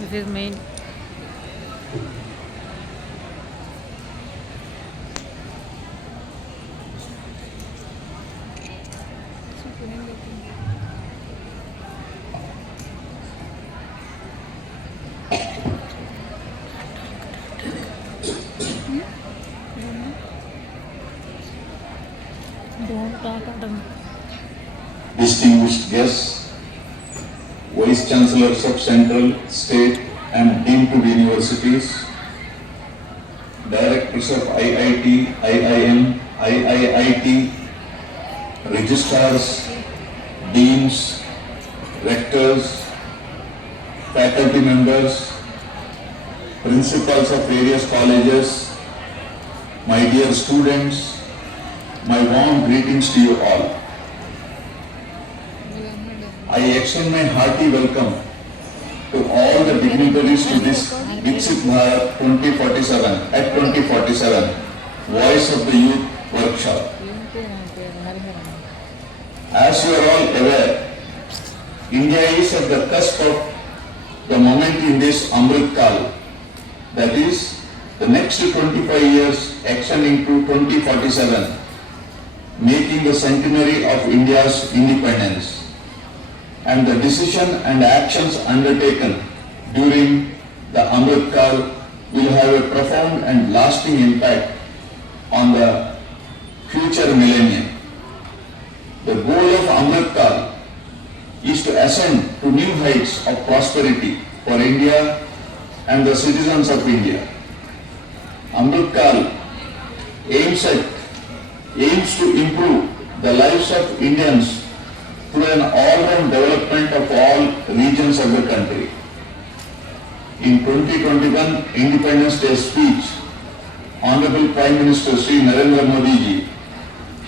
This is main. Don't talk at them. Distinguished guests, Vice Chancellors of Central, State and deemed universities, Directors of IIT, IIM, IIIT, Registrars, Deans, Rectors, faculty members, principals of various colleges, my dear students, my warm greetings to you all. I extend my hearty welcome to all the dignitaries to this VIKSIT BHARAT 2047 at 2047 Voice of the Youth workshop. As you are all aware, India is at the cusp of the moment in this Amrit Kal, that is, the next 25 years extending to 2047, making the centenary of India's independence. And the decision and actions undertaken during the Amrit Kal will have a profound and lasting impact on the future millennium. The goal of Amrit Kal is to ascend to new heights of prosperity for India and the citizens of India. Amrit Kal aims to improve the lives of Indians through an all-round development of all regions of the country. In 2021 Independence Day speech, Honorable Prime Minister Shri Narendra Modi ji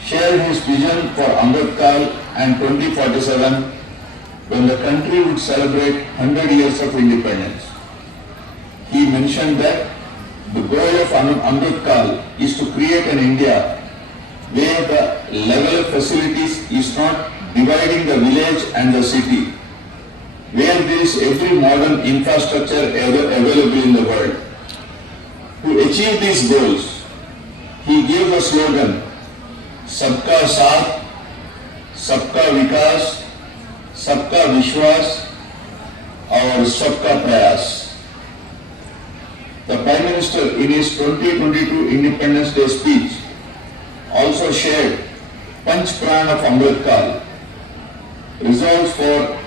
shared his vision for Amrit Kal and 2047 when the country would celebrate 100 years of independence. He mentioned that the goal of Amrit Kal is to create an India where the level of facilities is not dividing the village and the city, where there is every modern infrastructure available in the world. To achieve these goals, he gave the slogan, Sabka Saath, Sabka Vikas, Sabka Vishwas, or Sabka Prayas. The Prime Minister in his 2022 Independence Day speech also shared Panch Pran of Amrit Kal, resolves for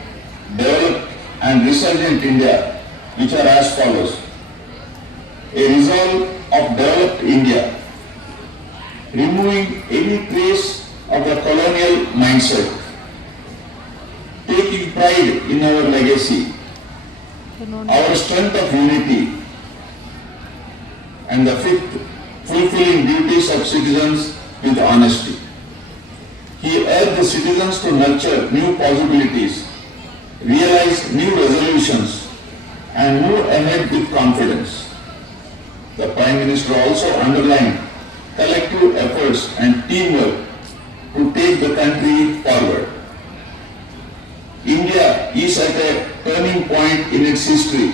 developed and resilient India, which are as follows. A resolve of developed India, removing any trace of the colonial mindset, taking pride in our legacy, our strength of unity, and the fifth, fulfilling duties of citizens with honesty. He urged the citizens to nurture new possibilities, realize new resolutions, and move ahead with confidence. The Prime Minister also underlined collective efforts and teamwork to take the country forward. India is at a turning point in its history,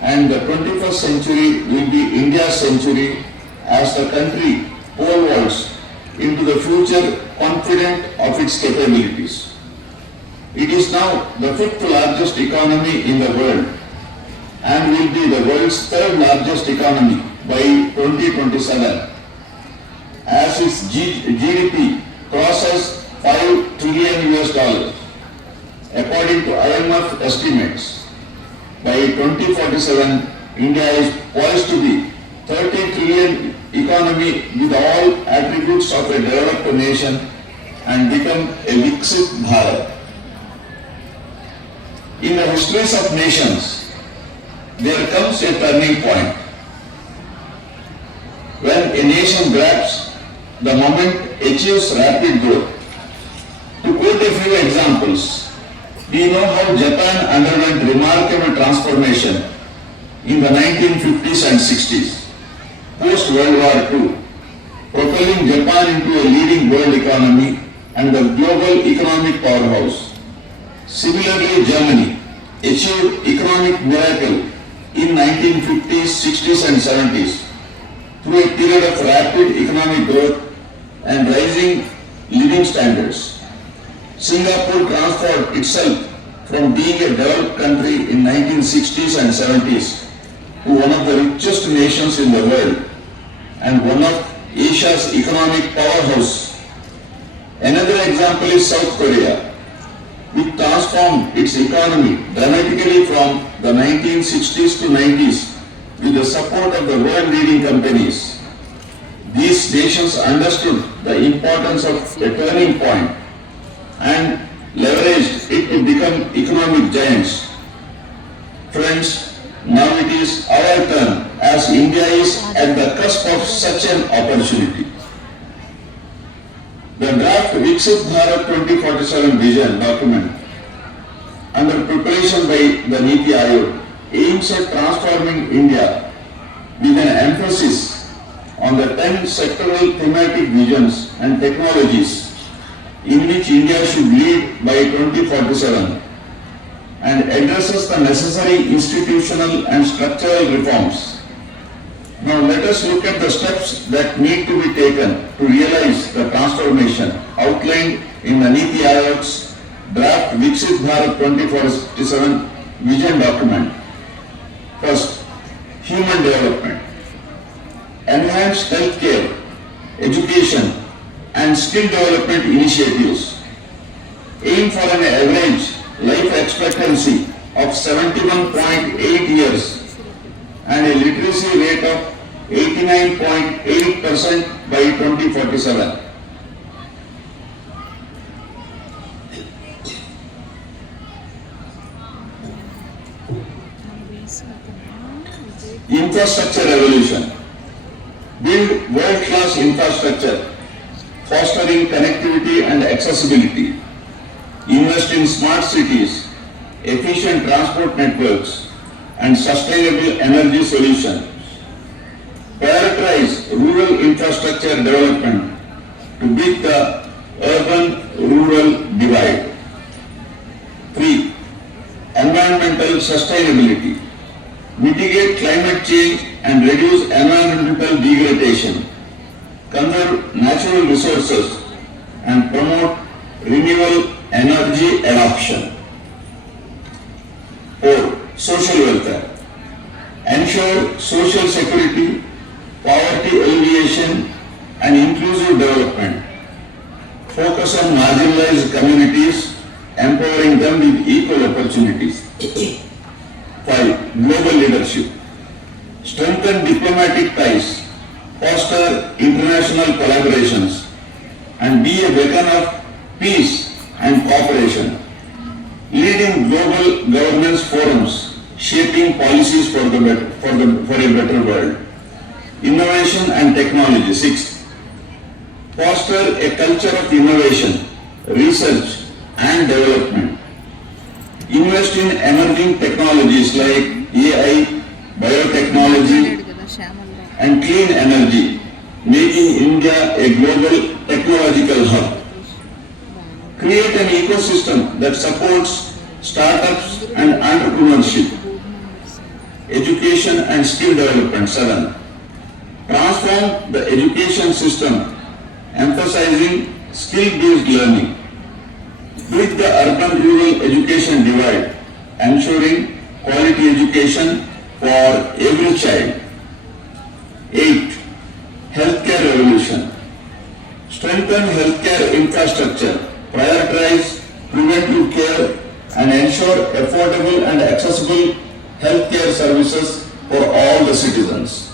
and the 21st century will be India's century as the country pole vaults into the future confident of its capabilities. It is now the fifth largest economy in the world and will be the world's third largest economy by 2027 as its GDP crosses $5 trillion. According to IMF estimates, by 2047, India is poised to be 30 trillion economy with all attributes of a developed nation and become a VIKSIT Bharat. In the histories of nations, there comes a turning point when a nation grabs the moment, achieves rapid growth. To quote a few examples, we know how Japan underwent remarkable transformation in the 1950s and 60s. Post-World War II, propelling Japan into a leading world economy and the global economic powerhouse. Similarly, Germany, achieved economic miracle in 1950s, 60s and 70s through a period of rapid economic growth and rising living standards. Singapore transformed itself from being a developed country in 1960s and 70s to one of the richest nations in the world and one of Asia's economic powerhouse. Another example is South Korea, which transformed its economy dramatically from the 1960s to 90s with the support of the world-leading companies. These nations understood the importance of a turning point and leveraged it to become economic giants. Friends, now it is our turn as India is at the cusp of such an opportunity. The draft VIKSIT Bharat 2047 vision document under preparation by the NITI Aayog aims at transforming India with an emphasis on the 10 sectoral thematic visions and technologies in which India should lead by 2047 and addresses the necessary institutional and structural reforms. Now let us look at the steps that need to be taken to realize the transformation outlined in the NITI Aayog's draft VIKSIT Bharat 2047 vision document. First, human development. Enhanced healthcare, education and skill development initiatives aim for an average life expectancy of 71.8 years and a literacy rate of 89.8% by 2047. Infrastructure revolution. Build world-class infrastructure, fostering connectivity and accessibility. Invest in smart cities, efficient transport networks, and sustainable energy solutions. Prioritize rural infrastructure development to bridge the urban-rural divide. 3. Environmental sustainability. Mitigate climate change and reduce environmental degradation. Conserve natural resources and promote renewable energy adoption. 4. Social welfare. Ensure social security, poverty alleviation and inclusive development. Focus on marginalized communities, empowering them with equal opportunities. 5. Global leadership. Strengthen diplomatic ties, foster international collaborations, and be a beacon of peace and cooperation. Lead in global governance forums, shaping policies for a better world. Innovation and technology. 6. Foster a culture of innovation, research and development. Invest in emerging technologies like AI, biotechnology and clean energy, making India a global technological hub. Create an ecosystem that supports startups and entrepreneurship. Education and skill development. 7. Transform the education system, emphasizing skill-based learning. Bridge the urban-rural education divide, ensuring quality education for every child. 8. Healthcare revolution. Strengthen healthcare infrastructure, prioritize preventive care and ensure affordable and accessible healthcare services for all the citizens.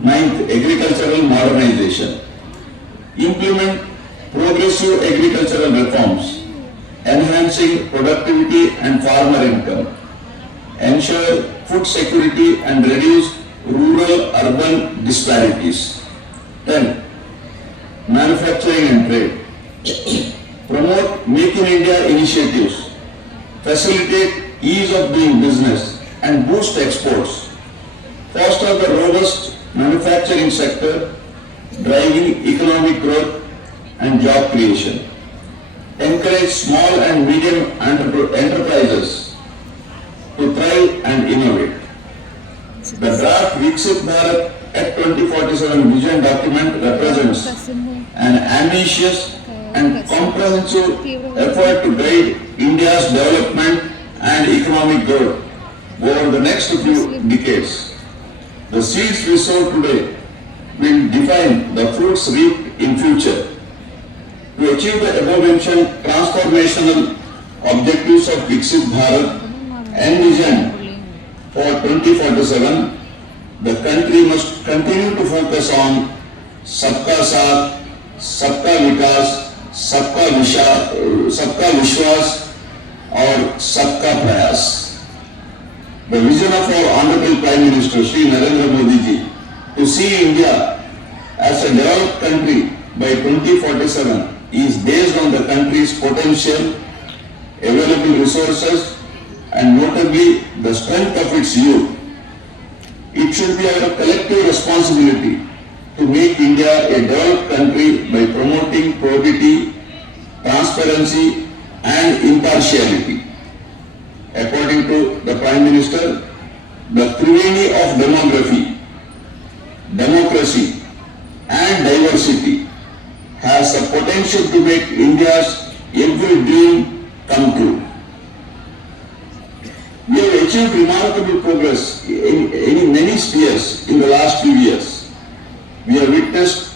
9th, agricultural modernization. Implement progressive agricultural reforms, enhancing productivity and farmer income. Ensure food security and reduce rural-urban disparities. 10. Manufacturing and trade. Promote Make in India initiatives, facilitate ease of doing business and boost exports. Foster the robust manufacturing sector, driving economic growth and job creation. Encourage small and medium enterprises, and innovate. The draft VIKSIT BHARAT at 2047 vision document represents an ambitious and comprehensive effort to guide India's development and economic growth over the next few decades. The seeds we sow today will define the fruits reaped in future. To achieve the above-mentioned transformational objectives of VIKSIT Bharat envisioned for 2047, the country must continue to focus on Sabka Saath, Sabka Vikas, Sabka Vishwas or Sabka Prayas. The vision of our Honorable Prime Minister Shri Narendra Modi ji to see India as a developed country by 2047 is based on the country's potential, available resources, and notably the strength of its youth. It should be our collective responsibility to make India a developed country by promoting probity, transparency, and impartiality. According to the Prime Minister, the Triveni of demography, democracy, and diversity has the potential to make India's every dream come true. We have achieved remarkable progress in many spheres in the last few years. We have witnessed